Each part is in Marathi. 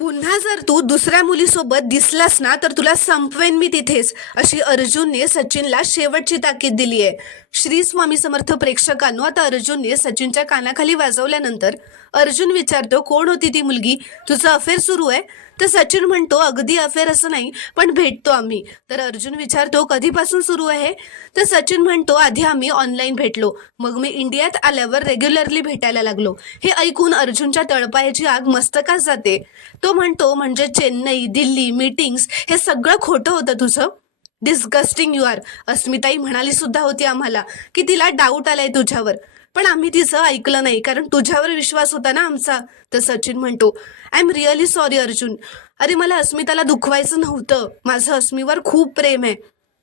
पुन्हा जर तू दुसऱ्या मुलीसोबत दिसलास ना तर तुला संपवेन मी तिथेच, अशी अर्जुनने सचिनला शेवटची ताकीद दिली आहे. श्री स्वामी समर्थ प्रेक्षकांनो, आता अर्जुनने सचिनच्या कानाखाली वाजवल्यानंतर अर्जुन विचारतो, कोण होती ती मुलगी, तुझं अफेअर सुरू आहे? तर सचिन म्हणतो, अगदी अफेअर असं नाही, पण भेटतो आम्ही. तर अर्जुन विचारतो, कधीपासून सुरू आहे? तर सचिन म्हणतो, आधी आम्ही ऑनलाईन भेटलो, मग मी इंडियात आल्यावर रेग्युलरली भेटायला लागलो. हे ऐकून अर्जुनच्या तळपायाची आग मस्तकात जाते. तो म्हणतो, म्हणजे चेन्नई, दिल्ली, मीटिंग्स हे सगळं खोटं होतं तुझं? Disgusting you R. अस्मिताई म्हणाली सुद्धा होती आम्हाला की तिला डाऊट आलाय तुझ्यावर, पण आम्ही तिचं ऐकलं नाही, कारण तुझ्यावर विश्वास होता ना आमचा. तर सचिन म्हणतो, I am really sorry Arjun. अरे मला अस्मिताला दुखवायचं नव्हतं, माझं अस्मीवर खूप प्रेम आहे.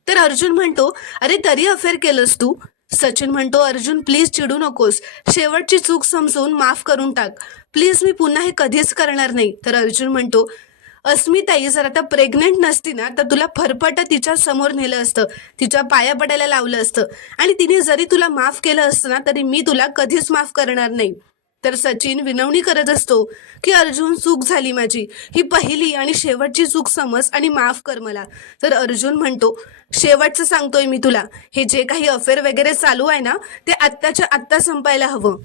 तर अर्जुन म्हणतो, अरे तरी अफेअर केलंस तू? सचिन म्हणतो, अर्जुन प्लीज चिडू नकोस, शेवटची चूक समजून माफ करून टाक प्लीज, मी पुन्हा हे कधीच करणार नाही. तर अर्जुन म्हणतो, अस्मिताई जर आता प्रेग्नेंट नसती ना तर तुला फरफट तिच्या समोर नेलं असतं, तिच्या पाया पडायला लावलं असतं, आणि तिने जरी तुला माफ केलं असतं ना तरी मी तुला कधीच माफ करणार नाही. तर सचिन विनवणी करत असतो की अर्जुन, चूक झाली माझी, ही पहिली आणि शेवटची चूक समज आणि माफ कर मला. तर अर्जुन म्हणतो, शेवटचं सांगतोय मी तुला, हे जे काही अफेअर वगैरे चालू आहे ना ते आत्ताच्या आत्ता संपायला हवं.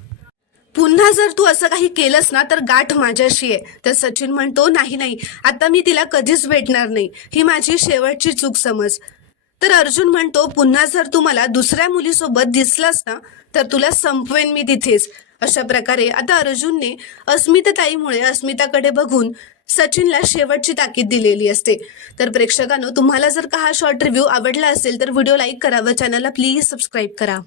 पुन्हा जर तू असं काही केलंस ना तर गाठ माझ्याशी आहे. तर सचिन म्हणतो, नाही नाही, आता मी तिला कधीच भेटणार नाही, ही माझी शेवटची चूक समज. तर अर्जुन म्हणतो, पुन्हा जर तू मला दुसऱ्या मुलीसोबत दिसलास ना तर तुला संपवेन मी तिथेच. अशा प्रकारे आता अर्जुनने अस्मिताताईमुळे अस्मिताकडे बघून सचिनला शेवटची ताकीद दिलेली असते. तर प्रेक्षकांनो, तुम्हाला जर का हा शॉर्ट रिव्ह्यू आवडला असेल तर व्हिडिओ लाईक करा व चॅनलला प्लीज सबस्क्राईब करा.